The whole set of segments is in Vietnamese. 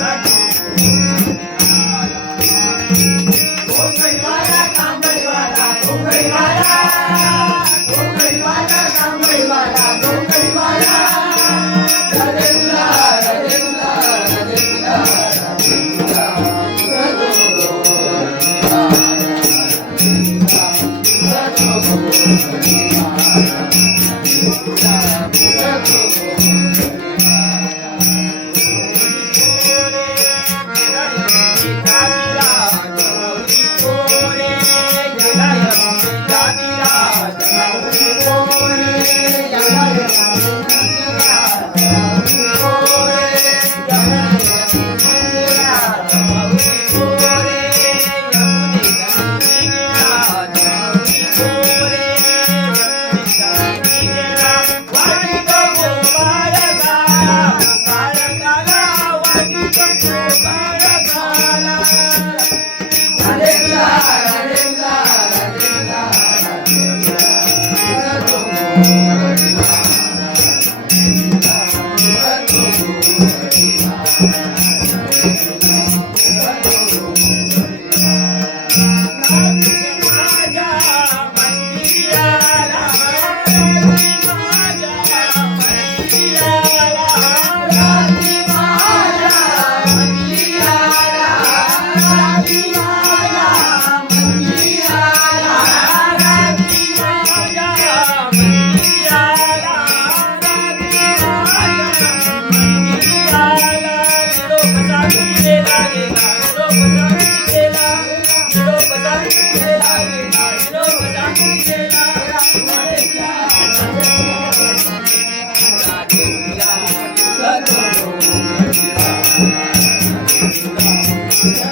Yeah. Bye.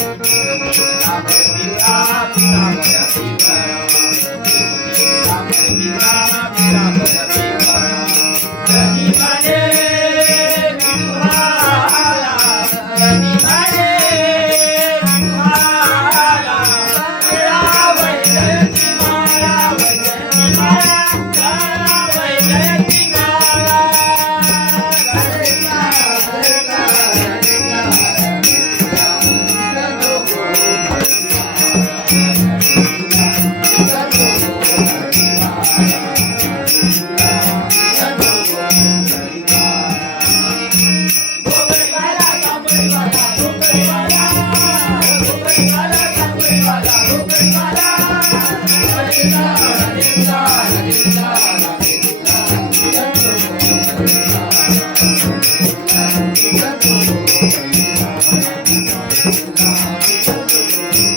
Thank happy. 好的